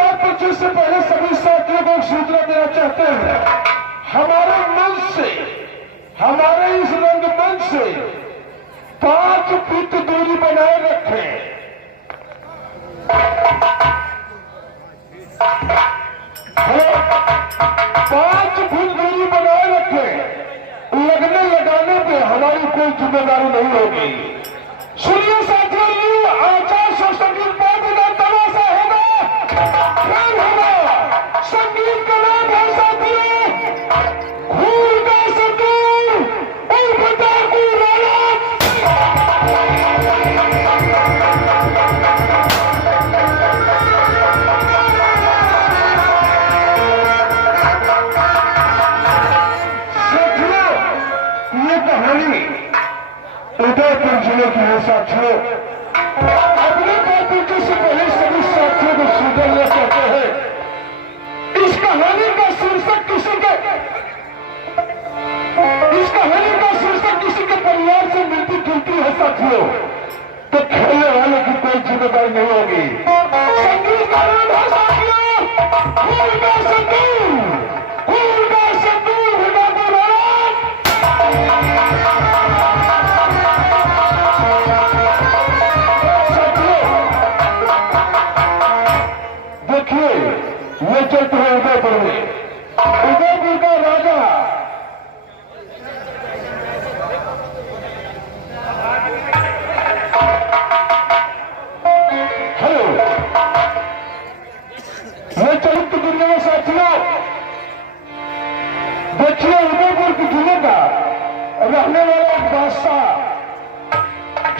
बात पूछने से पहले सभी साथियों को एक सूचना देना चाहते हैं। हमारे मंच से, हमारे इस रंगमंच से 5 फीट दूरी बनाए रखें। 5 फीट दूरी बनाए रखें। लगने लगाने पे हमारी कोई जिम्मेदारी नहीं होगी। सुनिए साथियों, आचार संगीत बहुत बड़ा तमाशा होगा, फिर होगा। संगीत का नाम है साथियों खून का संगीत और पटाखू वाला। साथियों, ये कहानी उदयपुर जिले की है साथियों। अपने बातों से पहले सभी साथियों को सुधरना चाहते हैं। इस कहानी का शीर्षक किसी के परिवार से मिलती जुलती है साथियों, तो खेलने वाले की कोई जिम्मेदारी नहीं होगी। संगीत का नाम है साथियों खून का संगीत, खून का संगीत पटाखू वाला। देखिए, ये चलते हैं उदयपुर में। उदयपुर का राजा हेलो, ये चलित दुनिया में साथियों, देखिए उदयपुर के जिले का रहने वाला एक बादशाह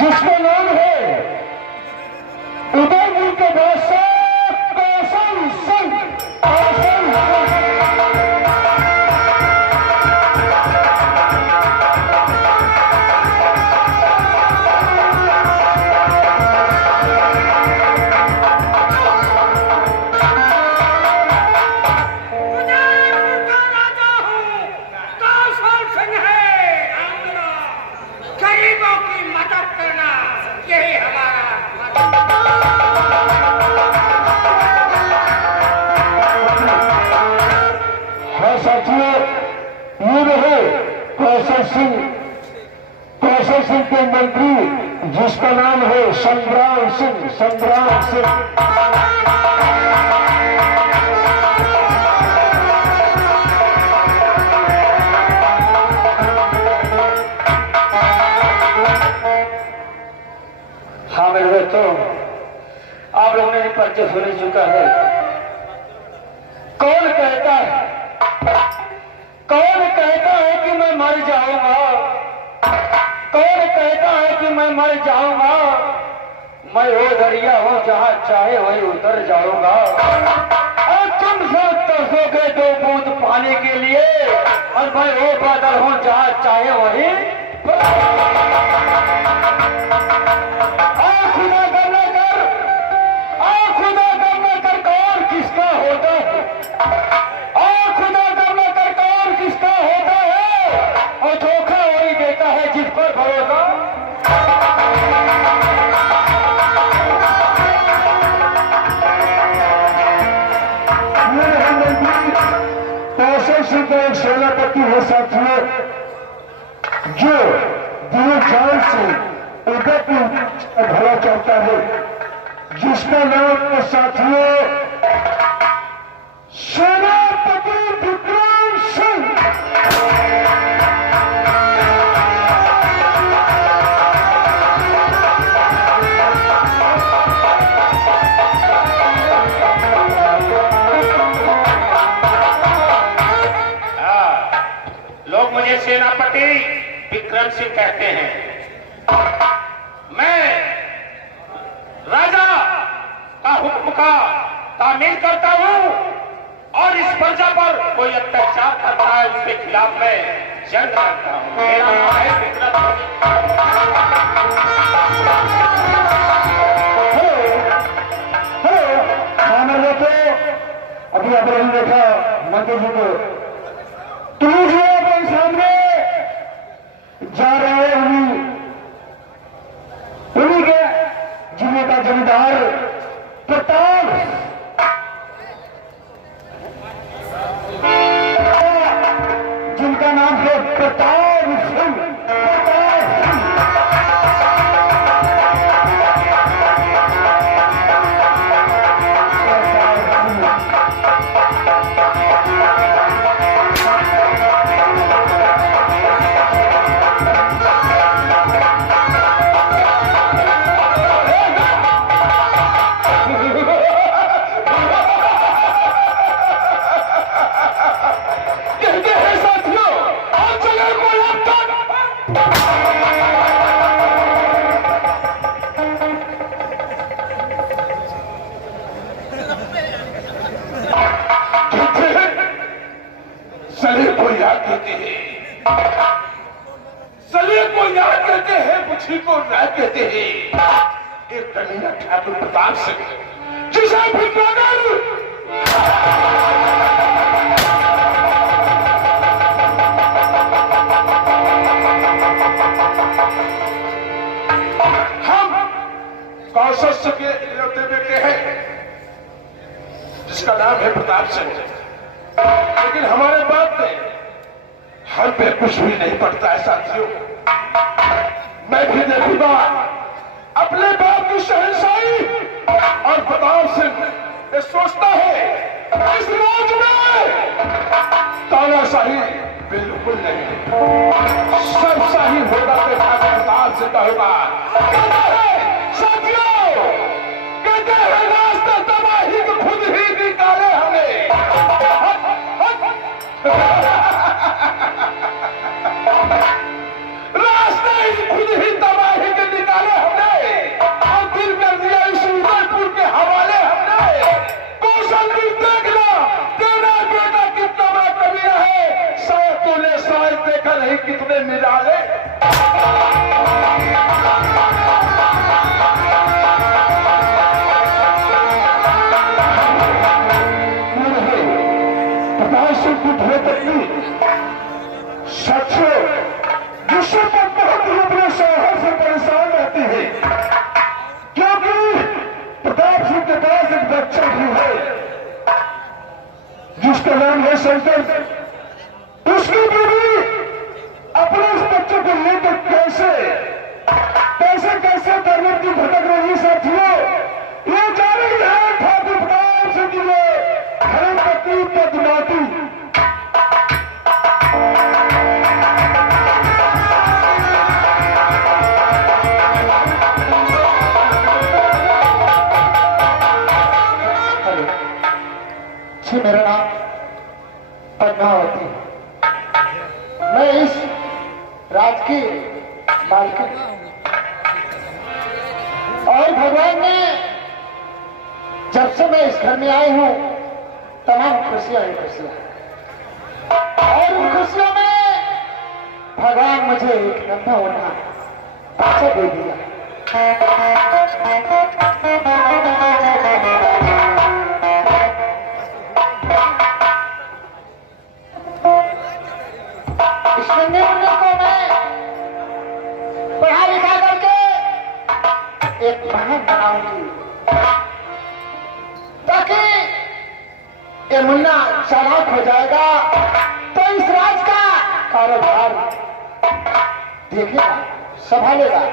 जिसका नाम है उदयपुर के बादशाह कौशल सिंह। साथियों, ये रहे कौशल सिंह के मंत्री जिसका नाम है संग्राम सिंह। हाँ मेरे दोस्तों, आप लोगों ने परिचय सुन चुका है। कौन कहता है कि मैं मर जाऊंगा? कौन कहता है कि मैं मर जाऊंगा? मैं वो दरिया हूं जहां चाहे वही उतर जाऊंगा। और तुम सब तरसोगे 2 बूंद पानी के लिए, और मैं वो बादल हूं जहां चाहे वही। खुदा करना कर कौन किसका होता है? खुदा करना कर कौन किसका होता है? और धोखा वही देता है जिस पर भरोसा। कौशल सिंह का एक सेनापति है साथियों, जो दिल जान से उदयपुर भला चाहता है, जिसका नाम है साथियों सेनापति विक्रम सिंह। लोग मुझे सेनापति विक्रम सिंह कहते हैं। मैं राजा का हुक्म का तामील करता हूं, और इस प्रजा पर कोई अत्याचार करता है उसके खिलाफ मैं जंग लड़ता हूं। मेरा नाम है विक्रम सिंह। अभी आप नहीं देखा मंत्री जी को, तुम जो अपने सामने जा रहे हैं उन्हीं के जिले का जमींदार प्रताप याद देते हैं, सलिए को याद देते हैं, बुझी को रात देते हैं। एक कन्हैया ठाकुर प्रताप सिंह जिसे भिखागर हम कौशल के इकलौते बेटे हैं जिसका नाम है प्रताप सिंह। लेकिन हमारे बाप ने हम पे कुछ भी नहीं पड़ता है साथियों। मैं भी देखूंगा अपने बाप की शहंशाही और प्रताप सिंह ये सोचता है इस राज में तानाशाही बिल्कुल नहीं, सब शाही होगा तो प्रताप सिंह का होगा। साथियों कहते हैं रास्ते तबाही को खुद ही निकाले हमें। रास्ते ही खुद ही तबाही के निकाले हमने और दिल कर दिया इस उदयपुर के हवाले हमने। कौशल भी देखना तेरा बेटा कितना बड़ा कबीरा है, शायद तूने शायद देखा नहीं कितने निराले। साथियों जिससे पर बहुत ही अपने शहर से परेशान रहती है, क्योंकि प्रताप सिंह के पास एक बच्चा भी है जिसका नाम है शंकर। उसकी बीवी अपने उस बच्चे को लेकर कैसे कैसे कैसे करने की भटक रही। साथियों ये जा रही है ठाकुर प्रताप सिंह की धर्म पत्नी पद्मावती। मेरा नाम पद्मावती, मैं इस राज की मालकिन और भगवान ने जब से मैं इस घर में आई हूं तमाम खुशियां ही खुशियां, और उन खुशियों में भगवान मुझे एक नन्हा होना बच्चा दे दिया। नन्हे मुन्ने को मैं पढ़ा लिखा करके एक महान बनाऊंगी, ताकि ये मुन्ना चालाक हो जाएगा तो इस राज का कारोबार देखेगा, संभालेगा।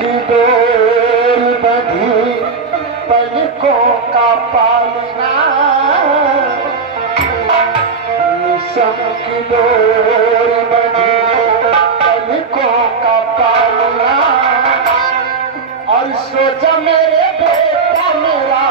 की डोर बंधी पलकों का पालना, रेशम की डोर बंधी पलकों का पालना, और सोचा मेरे बेटा मेरा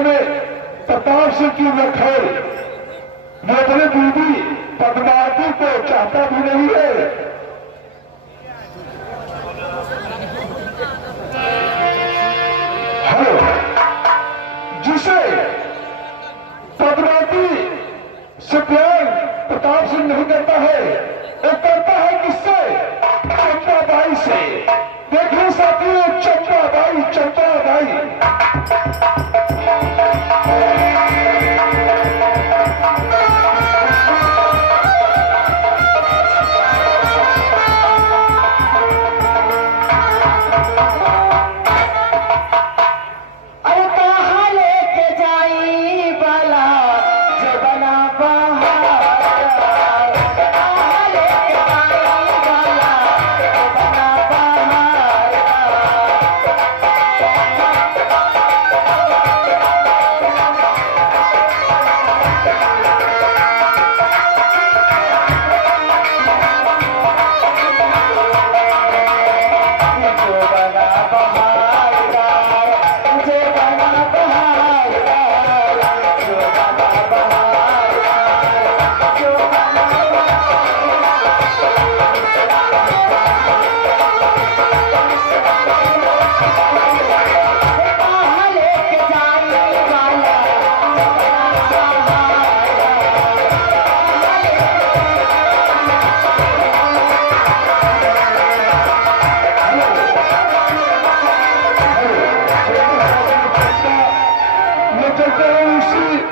में प्रताप सिंह की न खैर, ये अपने बीवी पद्मावती को चाहता भी नहीं है। हेलो, जिसे पद्मावती से प्यार प्रताप सिंह नहीं करता है, वो करता है किससे? चंपाबाई से। देखिए साथियों, चंपाबाई, चंपाबाई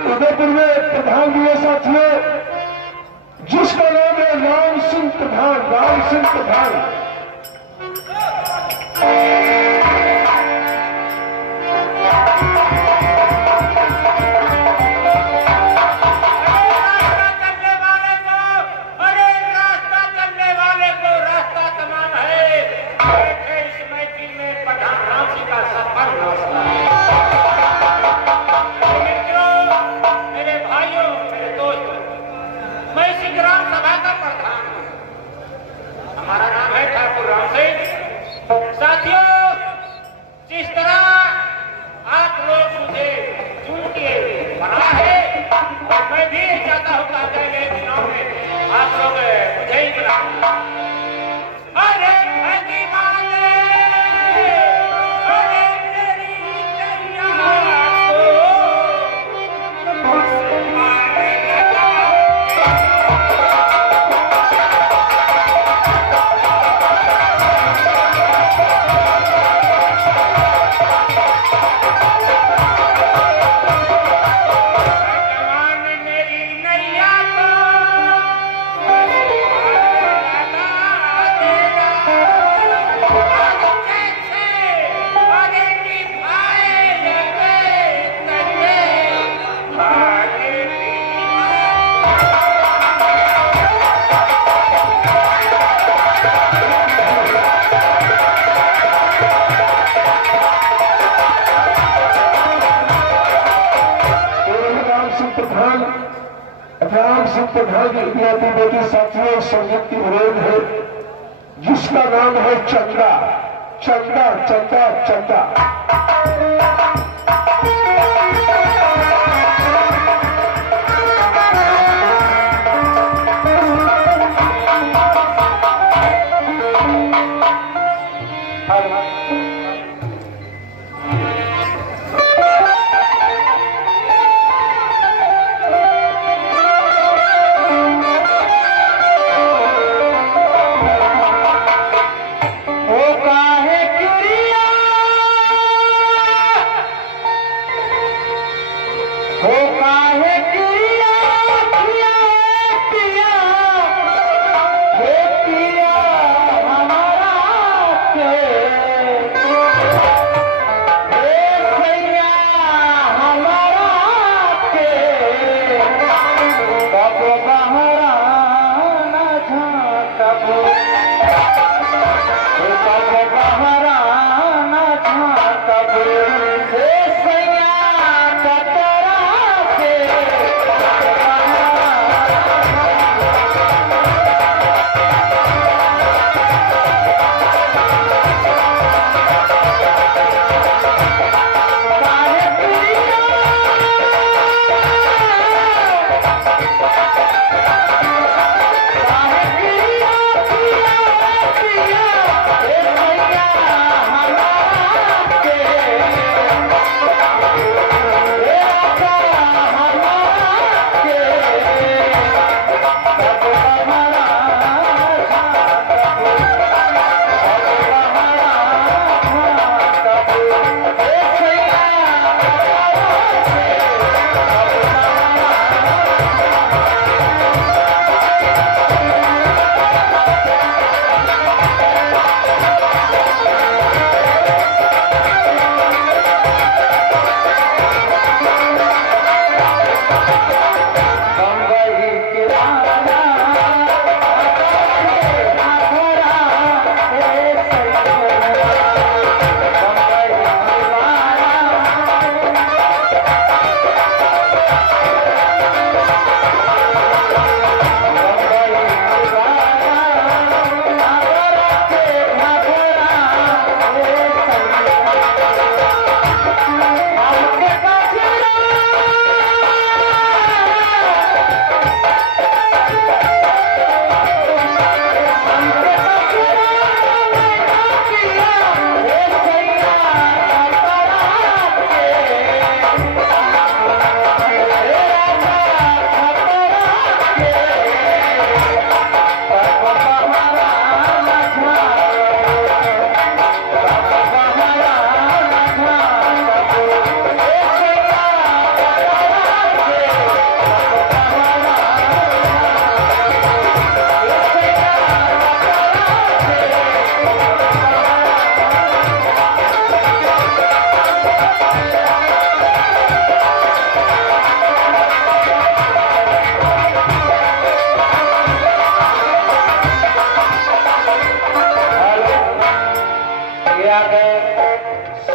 उदयपुर में प्रधान दिए साथियों, जिसका नाम है राम सिंह प्रधान। राम सिंह प्रधान राम सिंह प्रधान की इकलौती बेटी साथियों संगीत की विरोध है, जिसका नाम है चंदा। चंदा चंदा चंदा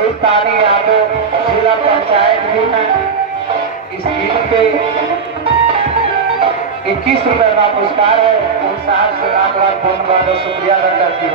सुल्तानी यादव जिला पंचायत भी है। इस गीत पे 21 रुपए का पुरस्कार है। उन साहब से लाख बार फोन कर शुक्रिया अदा करती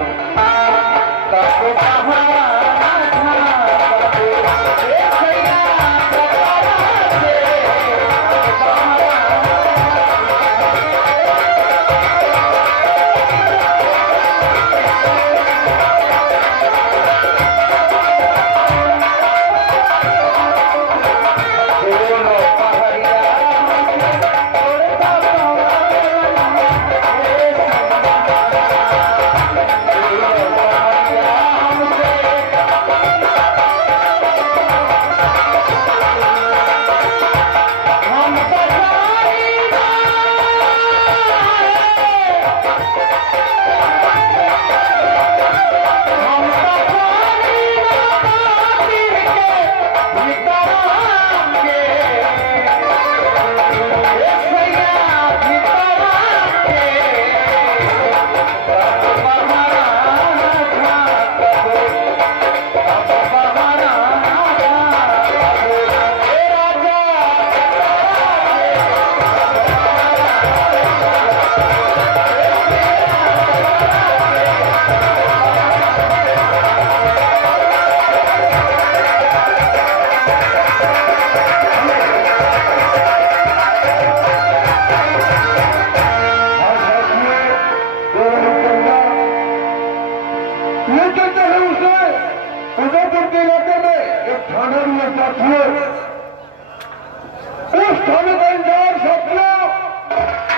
उस थाने का इंचार्ज साथियों,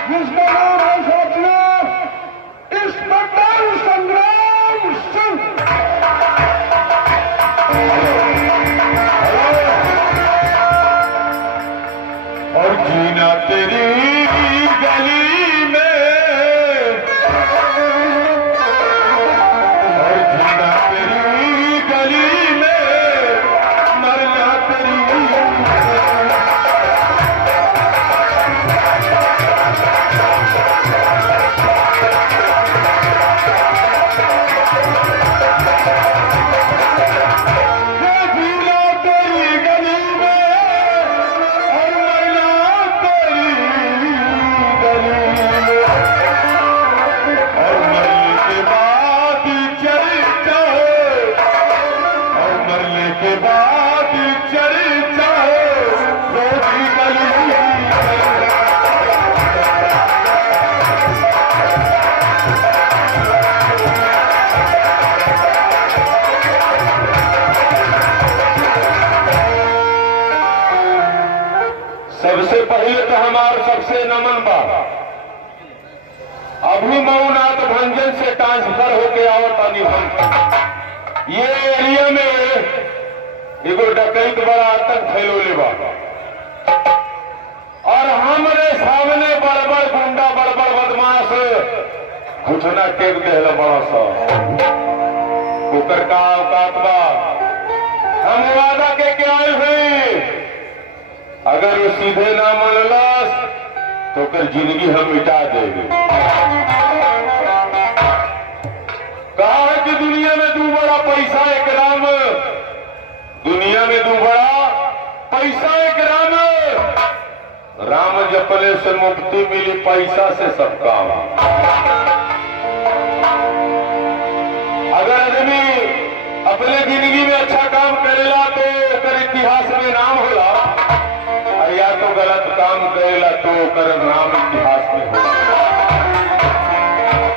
जिसका नाम है साथियों इंस्पेक्टर संग्राम सिंह। और जीना तेरी गली में, और जीना तेरी गली में, मरना तेरी सबसे पहले तो हमारा सबसे नमन बा। अभी मऊनाथ भंजन से ट्रांसफर होके आवत आनी हम ये एरिया में एगो डकैत बड़ा आतंक फैलोले बा। और हमरे सामने बड़बड़ गुंडा बड़बड़ बदमाश घुटना टेक देला बड़ा सा ओकर का औकात बा। हम वादा के क्या हुई, अगर वो सीधे ना मानलास तो फिर जिंदगी हम मिटा देंगे। कहा है कि दुनिया में दो बड़ा पैसा एक राम, दुनिया में दो बड़ा पैसा एक राम। राम जपने से मुक्ति मिली, पैसा से सब काम। अगर आदमी अपने जिंदगी में अच्छा काम करेला तो ओकर इतिहास में नाम होला, या तो गलत काम करेला तो कर नाम इतिहास में हो।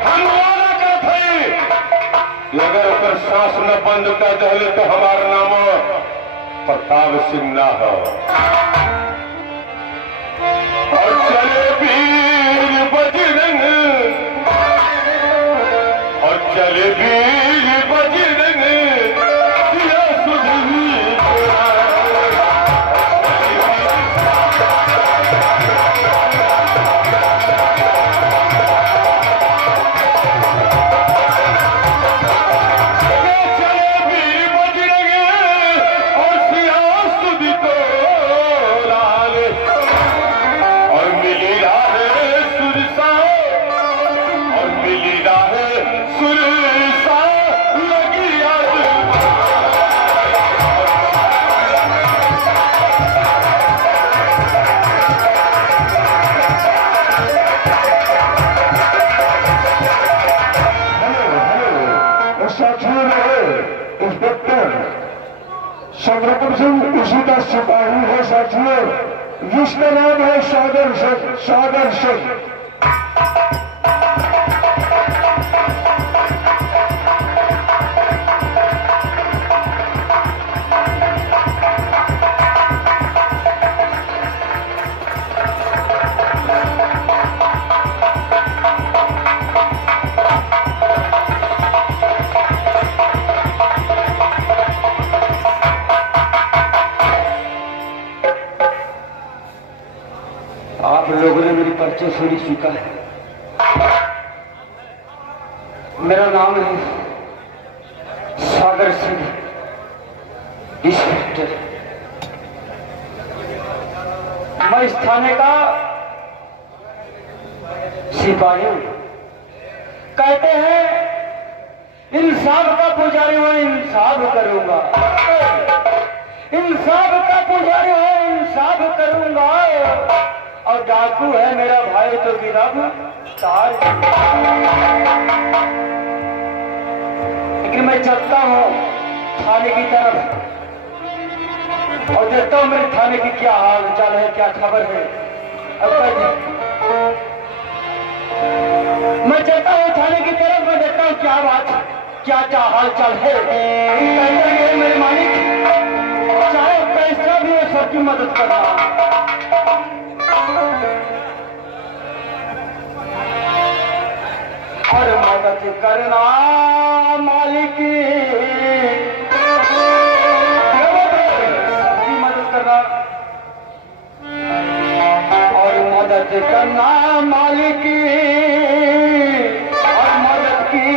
हम वादा करते कि अगर ओकर सांस न बंद कर दे तो हमारा नाम प्रताप सिंह ना हो। और चले वीर बजरंग, और चले वीर बजरंग दिया सुधी सुरसा लगी साथियों रहे इंस्पेक्टर चंद्रपुर सिंह, उसी का सिपाही है साथियों, जिसका नाम है सागर सिंह। सागर सिंह आप लोगों ने मेरी परिचय सुनी चुका है। मेरा नाम है सागर सिंह इंस्पेक्टर। मैं इस थाने का सिपाही हूं। कहते हैं इंसाफ का पुजारी हो, इंसाफ करूंगा। इंसाफ का पुजारी हो, इंसाफ करूंगा। और डाकू है मेरा भाई तो गिरफ्तार। लेकिन मैं चलता हूँ थाने की तरफ और देखता हूँ मेरे थाने की क्या हाल चाल है, क्या खबर है। मैं चलता हूँ थाने की तरफ, मैं देखता हूँ क्या बात, क्या क्या हाल चाल है। कहते हैं मेरे मालिक चाहे पैसा भी है, सबकी मदद करना। और मदद करना मालिक, सबकी मदद करना। और मदद करना मालिक, और मदद की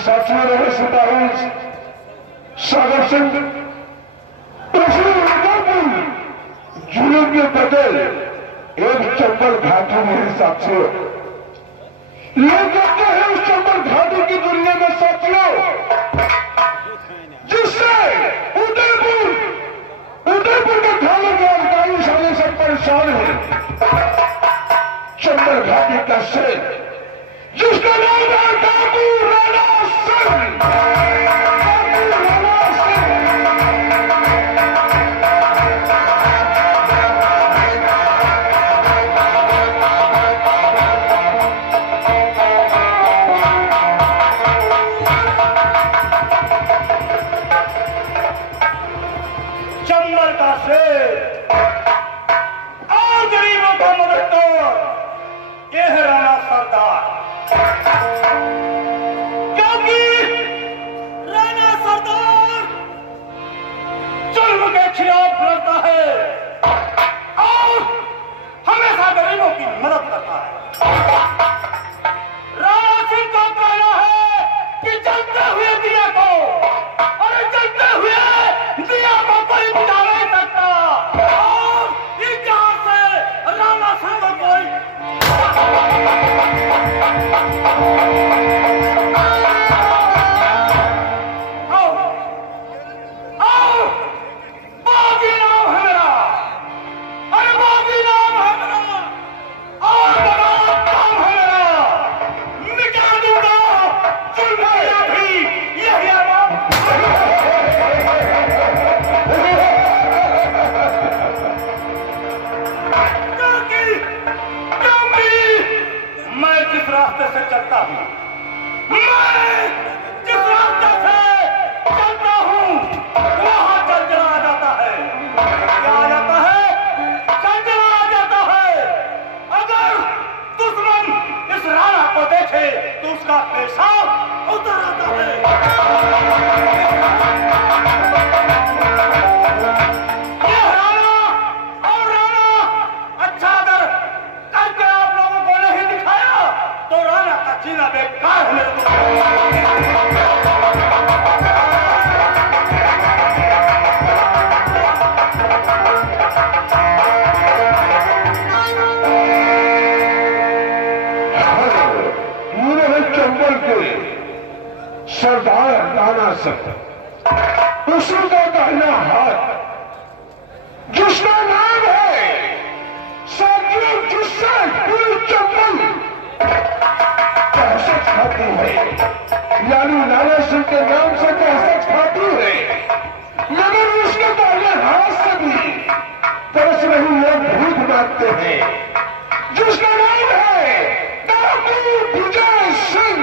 साथियों रहे सिपाही सागर सिंह जुलूम के बदल एक चंबल घाटी में साथियों लोग कहते हैं उस चंबल घाटी की दुनिया में साथियों, जिससे उदयपुर के थाने के अधिकारी साले से परेशान है। चंबल घाटी का शेर जिसका नाम है डाकू राणा सिंह। चंबल का शेर और गरीबों का मददगार, ये है राणा सरदार। क्योंकि राणा सरदार जुल्म के खिलाफ लड़ता है और हमेशा गरीबों की मदद करता है। राणा सिंह का कहना है कि जलते हुए दिया को, अरे जलते हुए दिया को कोई बुझा नहीं सकता। और इस जहां से राणा सिंह को कोई रास्ते से चलता हूं, मैं जिस रास्ते से चलता हूं वहां चंचला आ जाता है। क्या आ जाता है? चंचला आ जाता है। अगर दुश्मन इस राणा को देखे तो उसका पेशाब उतर आता है। सकता। उसी का दाहिना हाथ जिसका नाम है साथियों, जिससे पूरी चप्पल दहशत खाती है, यानी लाला सिंह के नाम से दहशत खाती है, मगर उसके दाहिने हाथ से भी तरस रही लोग भूख मांगते हैं, जिसका नाम है डाकू विजय सिंह।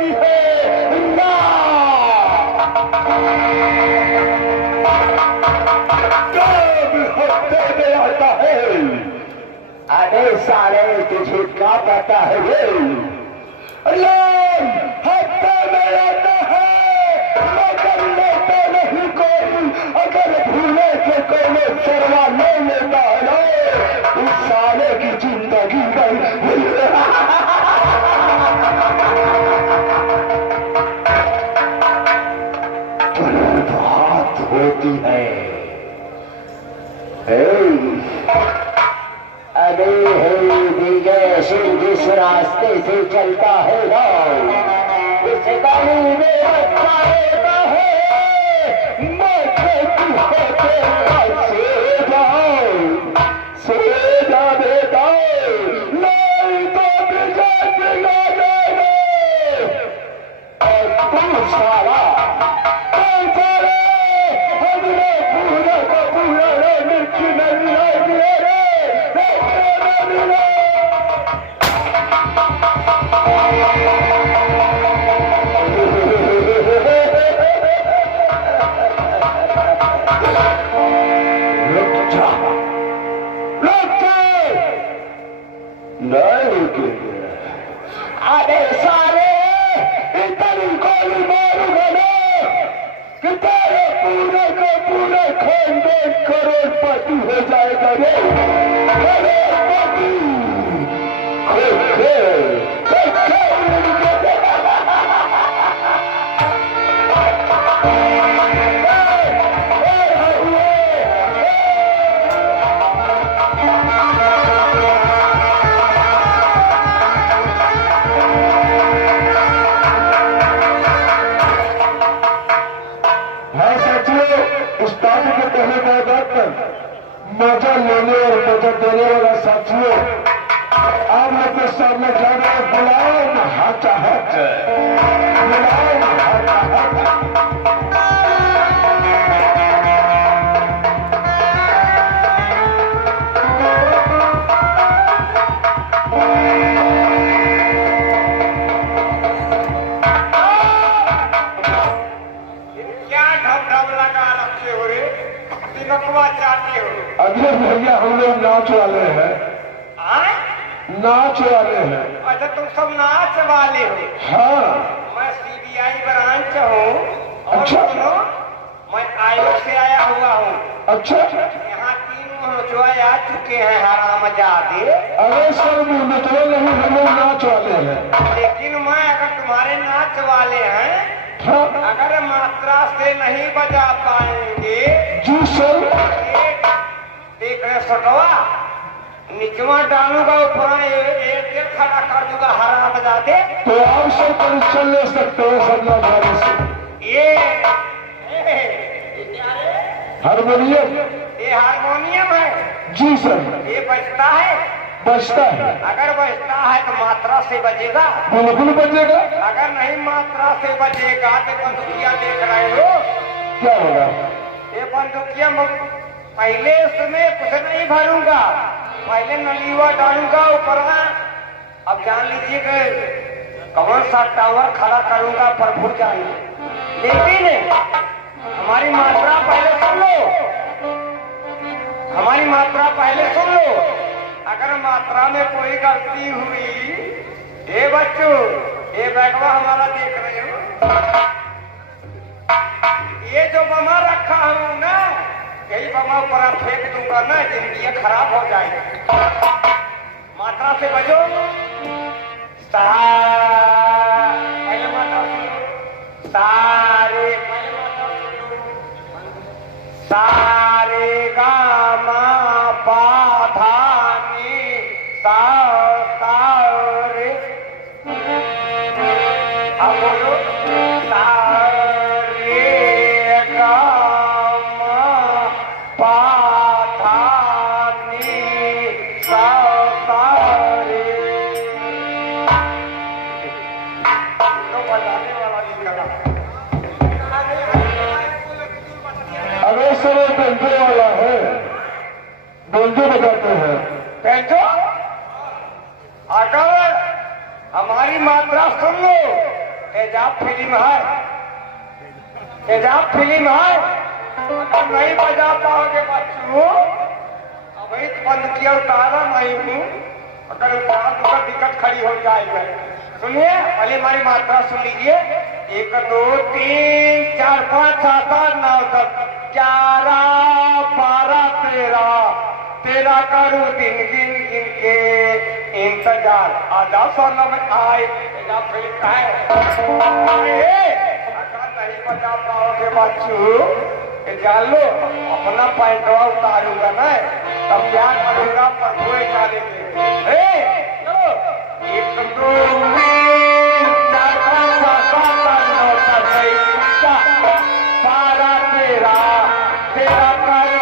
होती है ना। कब हफ्ते में आता है, अरे सारे तुझे क्या पता है वे, हफ्ते में आता है मगर लेता नहीं कोई। अगर भूले के कोई सरवा ले लेता है ना, उस साले की जिंदगी बात होती है। अरे विजय सिंह जिस रास्ते से चलता है ना, उस गली में अच्छा होता है। मैं कहती होते से जाओ, से जा बेटा, नहीं तो विजय दिला देंगे। और तू साला हमने पूरा का पूरा मिर्ची नहीं लाई दिया रे। अरे सारे इतनी गोली मारूंगा ना कि तेरे पूरे का पूरा खानदान करोड़पति हो जाएगा रे। करोड़पति मजा लेने और मजा देने वाला साथियों, आप लोग के सामने जाना बुलाओ न हाथा हाथ, बुलाओ न हाथा हाथ। क्या ढब ढब लगा रखे हो रे, तिलकवा चाहते हो? अगले भैया हम लोग नाच वाले हैं, नाच वाले हैं। अच्छा तुम सब नाच वाले हो? हाँ। मैं CBI ब्रांच हूँ। और अच्छा। सुनो, मैं आयोग से आया हुआ हूँ। अच्छा। यहाँ 3 मुहजवा आ चुके हैं हरामजादे। अरे सर मुहम्मद नहीं, हम लोग नाच वाले हैं। लेकिन मैं अगर तुम्हारे नाच वाले हैं, हाँ। अगर मात्रा से नहीं बजा पाएंगे जी सर। देख रहे सटवा, निचवा डालूंगा ऊपर एक खड़ा कर दूंगा हरामजादे। तो आप सर परीक्षा ले सकते हो सरना भारी से। ये हारमोनियम। ये हारमोनियम है? जी सर। ये बजता है? बजता है। अगर बजता है तो मात्रा से बजेगा? बिल्कुल बजेगा। अगर नहीं मात्रा से बजेगा तो बंदूकिया देख रहे हो? क्या होगा? ये बंदूकिया पहले इसमें कुछ नहीं भरूंगा, पहले नलीवा डालूंगा ऊपर। अब जान लीजिए कि कौन सा टावर खड़ा करूंगा पर भूल जाएंगे। लेकिन हमारी मात्रा पहले सुन लो, हमारी मात्रा पहले सुन लो। अगर मात्रा में कोई गलती हुई, ये बच्चों, ये बैगवा हमारा देख रहे हो, ये जो बमा रखा हूं ना, यही बमा पर फेंक दूंगा ना, जिंदगी खराब हो जाएगी। मात्रा से बजो। पहले मात्रा सुनो। सारे, पहले मात्रा सुनो। सारे गा मा पा धा नी सा सा रे। अब बोलो। सा रे गा मा पा धा नी सा सा रे। तो बजाने वाला निकला। अरे सर ये बेंजो वाला है, बेंजो बताते हैं। बेंजो? अगर हमारी मात्रा सुन लो, तेजाब फिल्म है, तेजाब फिल्म है। अगर नहीं बजा पाओगे बच्चों, अभी तो बंद किया उतारा नहीं हूँ, अगर उतारा तो दिक्कत खड़ी हो जाएगी। सुनिए पहले हमारी मात्रा सुन लीजिए। 1 2 3 4 5 7 8 9 10 11 12 13 करूँ दिन गिन गिन के इंतजार। आ जाओ सोना में आए फिल्म है। अगर नहीं बजा पाओगे बच्चों, जान लो अपना पैंटवा उतारूंगा ना, तब क्या करूंगा प्रभु डालेंगे। 1 2 3 4 5 7 8 9 10 12 13 करो।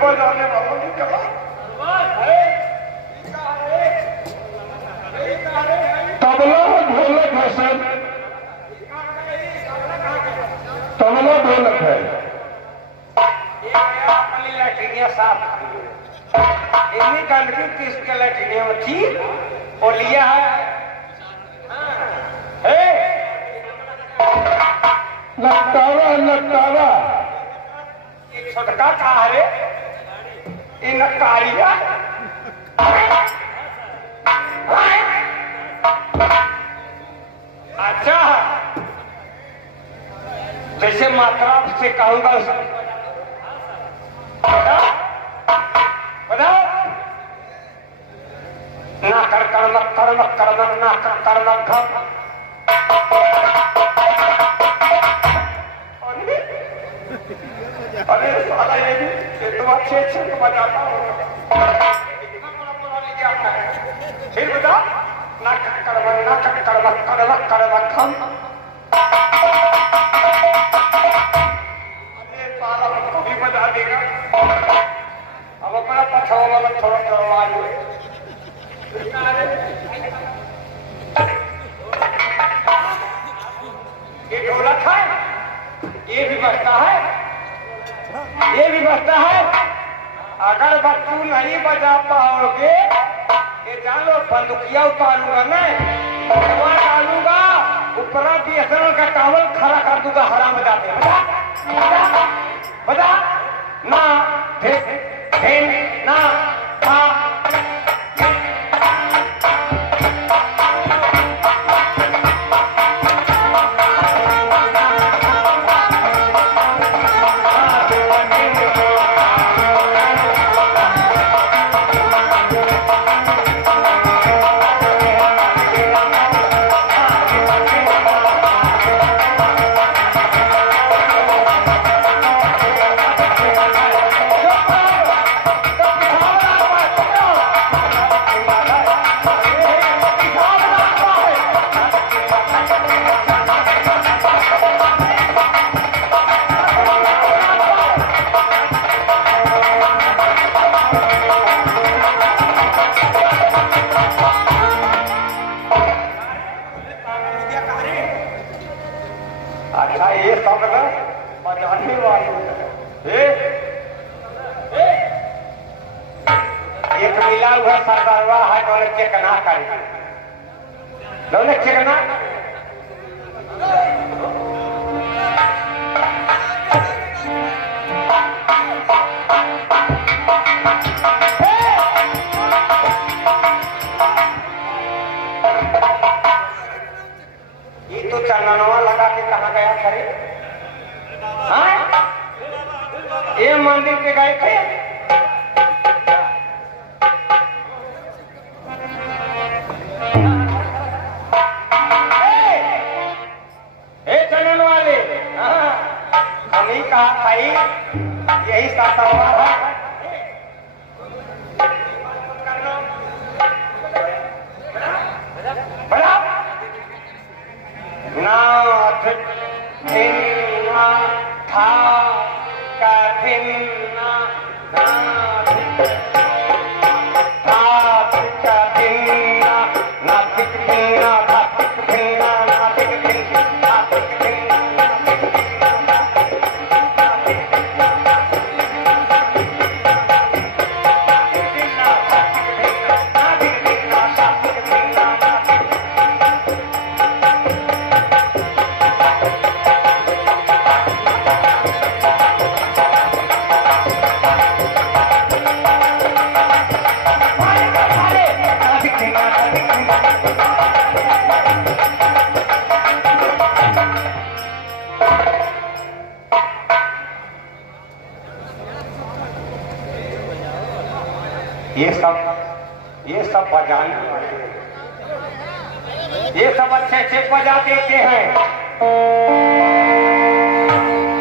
बजाने वालों की कला तबला ढोलक है सर, तबला ढोलक है। अपनी लैट्रिनिया साफ इतनी गंदगी किसके लैट्रिनिया में थी और लिया है। नकटारा नकटारा एक छोटका कहा रे ये नकारिया। अच्छा जैसे मात्रा से कहूंगा बताओ ना कर कर्मक कर्मक कर्मक ना कर कर्मक घम। अरे साला ये तो अच्छे बजाता हूँ। फिर बता ना कर कर्मक घम। कभी बजा देगा। अब अपना पछाओ वाला थोड़ा थोड़ा ये ढोलक है, ये भी बजता है, ये भी बजता है। अगर बच्चू नहीं बजा पाओगे ये जानो बंदूकिया उतारूंगा मैं, डालूंगा ऊपरा बीएसएनएल का टावल खड़ा कर दूंगा। हरा बजा दे बजा ना ना अच्छा ये सब ना बजाने वाले एक मिला हुआ सरदारवा है दोनों चेकना करे दोनों चेकना ये तो चंदनवा लगा के कहाँ गया करे। हाँ ये मंदिर पे गए थे। चंदन वाले हम ही कहा भाई यही सरदारवा है। नाथ भिन्ना था का भिन्ना नाथ ये सब बजाने वाले, ये सब अच्छे अच्छे बजा देते हैं।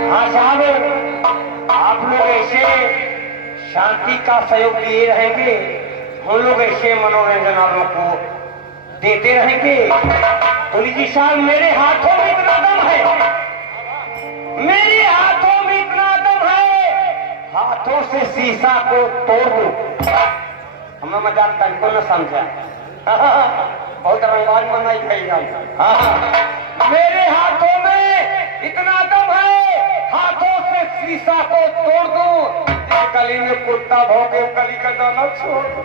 हाँ साहब, आप लोग ऐसे शांति का सहयोग दिए रहेंगे, हम लोग ऐसे मनोरंजन आप लोग को देते रहेंगे। पुलिस जी साहब, मेरे हाथों में इतना दम है, मेरे हाथों में इतना दम है, हाथों से शीशा को तोड़ दूं। हमें मजाक तक न समझा, बहुत रंगबाज मनाई गई हम। मेरे हाथों में इतना दम है, हाथों से शीशा को तोड़ दूं। इस गली में कुत्ता भौंके, गली का दाना छोड़ दूं।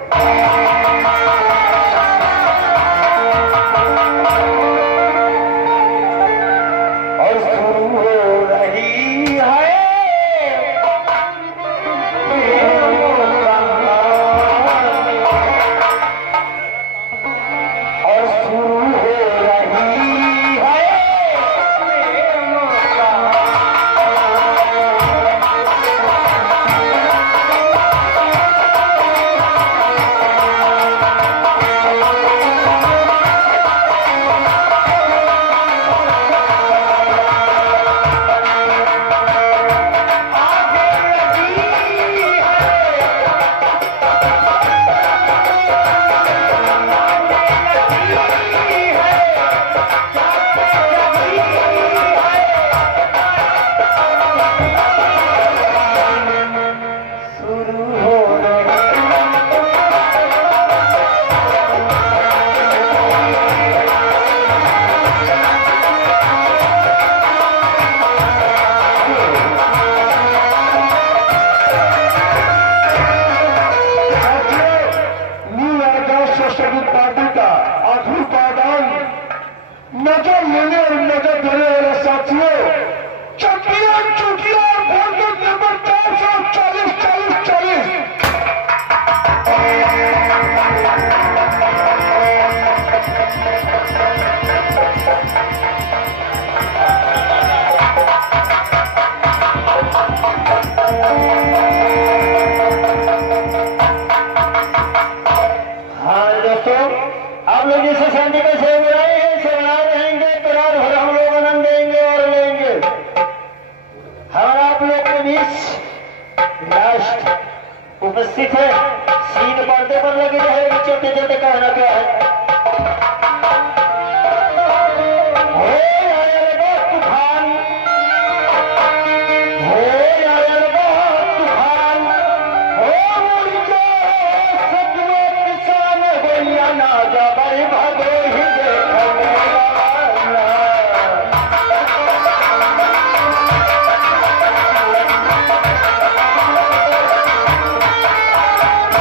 और शुरू हो रही है नजर लेने और नजर देने वाले साथियों, चुटिया चुटिया बोल नंबर 440 40 40। हाँ दोस्तों, आप लोग जिसे शांति का सेव रहे हैं, सेवना रहेंगे तो रात भर हम लोग आनंद देंगे और लेंगे। हम आप लोग के बीच लास्ट उपस्थित है, सीन पर्दे पर लगी रहेगी, छोटे छोटे कहना क्या है। हो आयल बहुत तूफान, हो आयल बहुत तूफान, हो मुझे सतवे किसान गोलियां ना जा बड़ी भागो ही देखने वाला।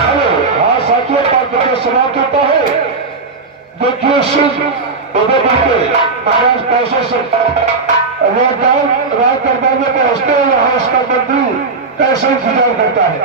हेलो, हाँ साथियों, पाठ समाप्त होता है। देखिए सिर्फ उदयपुर के महाराज पैसे से रात दरबार में पहुंचते हैं, यहाँ उसका मंदिर कैसे इंतजार करता है।